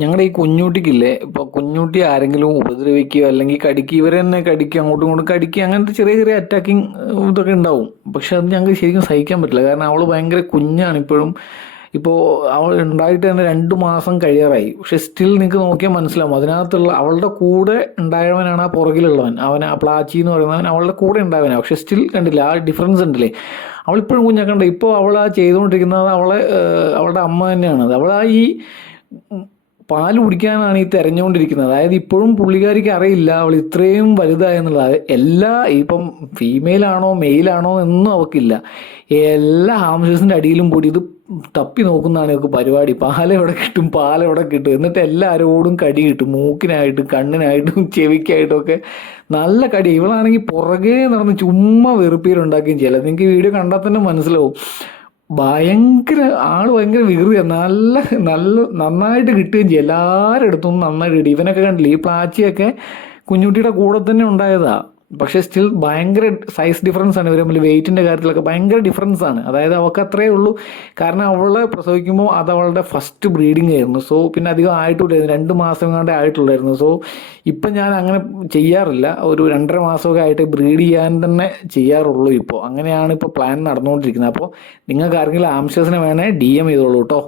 ഞങ്ങളുടെ ഈ കുഞ്ഞൂട്ടിക്കില്ലേ, ഇപ്പോൾ കുഞ്ഞൂട്ടി ആരെങ്കിലും ഉപദ്രവിക്കുകയോ അല്ലെങ്കിൽ കടിക്കുക, ഇവരെ തന്നെ കടിക്കുക, അങ്ങോട്ടും ഇങ്ങോട്ടും കടിക്കുക, അങ്ങനത്തെ ചെറിയ ചെറിയ അറ്റാക്കിങ് ഇതൊക്കെ ഉണ്ടാവും. പക്ഷെ അത് ഞങ്ങൾക്ക് ശരിക്കും സഹിക്കാൻ പറ്റില്ല. കാരണം അവൾ ഭയങ്കര കുഞ്ഞാണ് ഇപ്പോഴും. ഇപ്പോൾ അവൾ ഉണ്ടായിട്ട് തന്നെ 2 മാസം കഴിയാറായി. പക്ഷെ സ്റ്റിൽ നിങ്ങൾക്ക് നോക്കിയാൽ മനസ്സിലാവും, അതിനകത്തുള്ള അവളുടെ കൂടെ ഉണ്ടായവനാണ് ആ പുറകിലുള്ളവൻ. അവൻ ആ പ്ലാച്ചി എന്ന് പറയുന്നവൻ അവളുടെ കൂടെ ഉണ്ടായവനാണ്. പക്ഷെ സ്റ്റിൽ കണ്ടില്ല ആ ഡിഫറൻസ് ഉണ്ടല്ലേ. അവളിപ്പോഴും കുഞ്ഞാക്കണ്ട. ഇപ്പോൾ അവൾ ആ ചെയ്തുകൊണ്ടിരിക്കുന്നത് അവളുടെ അമ്മ തന്നെയാണ്. അവൾ ആ ഈ പാല് കുടിക്കാനാണ് ഈ തെരഞ്ഞുകൊണ്ടിരിക്കുന്നത്. അതായത് ഇപ്പോഴും പുള്ളിക്കാരിക്ക് അറിയില്ല അവൾ ഇത്രയും വലുതായെന്നുള്ളത്. ഇപ്പം ഫീമെയിൽ ആണോ മെയിൽ ആണോ എന്നും അവൾക്കില്ല. എല്ലാ ഹാംസ്റ്റേഴ്സിൻ്റെ അടിയിലും കൂടി ഇത് തപ്പി നോക്കുന്നതാണ് ഇവർക്ക് പരിപാടി. പാലെവിടെ കിട്ടും. എന്നിട്ട് എല്ലാവരോടും കടി കിട്ടും. മൂക്കിനായിട്ടും കണ്ണിനായിട്ടും ചെവിക്കായിട്ടും ഒക്കെ നല്ല കടി. ഇവളാണെങ്കിൽ പുറകെ നടന്ന് ചുമ്മാ വെറുപ്പീരുണ്ടാക്കുകയും ചെയ്യില്ല. നിങ്ങൾക്ക് വീഡിയോ കണ്ടാൽ തന്നെ മനസ്സിലാവും. ഭയങ്കര ഭയങ്കര വികൃതിയാണ്. നല്ല നല്ല നന്നായിട്ട് കിട്ടുകയും ചെയ്യും. എല്ലാവരുടെ അടുത്തും നന്നായിട്ട് കിട്ടി. ഇവനൊക്കെ കണ്ടില്ലേ, ഈ പ്ലാച്ചിയൊക്കെ കുഞ്ഞുട്ടിയുടെ കൂടെ തന്നെ ഉണ്ടായതാ. പക്ഷേ സ്റ്റിൽ ഭയങ്കര സൈസ് ഡിഫറൻസ് ആണ് ഇവർ തമ്മിൽ. വെയിറ്റിൻ്റെ കാര്യത്തിലൊക്കെ ഭയങ്കര ഡിഫറൻസ് ആണ്. അതായത് അവൾക്ക് അത്രയേ ഉള്ളൂ. കാരണം അവളെ പ്രസവിക്കുമ്പോൾ അത് അവളുടെ ഫസ്റ്റ് ബ്രീഡിങ് ആയിരുന്നു. സോ പിന്നെ അധികം ആയിട്ടില്ലായിരുന്നു, 2 മാസം കണ്ടേ ആയിട്ടുള്ളായിരുന്നു. സോ ഇപ്പം ഞാൻ അങ്ങനെ ചെയ്യാറില്ല. ഒരു 2.5 മാസമൊക്കെ ആയിട്ട് ബ്രീഡ് ചെയ്യാൻ തന്നെ ചെയ്യാറുള്ളൂ ഇപ്പോൾ. അങ്ങനെയാണ് ഇപ്പോൾ പ്ലാൻ നടന്നുകൊണ്ടിരിക്കുന്നത്. അപ്പോൾ നിങ്ങൾക്ക് ആരെങ്കിലും ആംസ്റ്റേഴ്സിനെ വേണേൽ DM ചെയ്തോളൂ കേട്ടോ.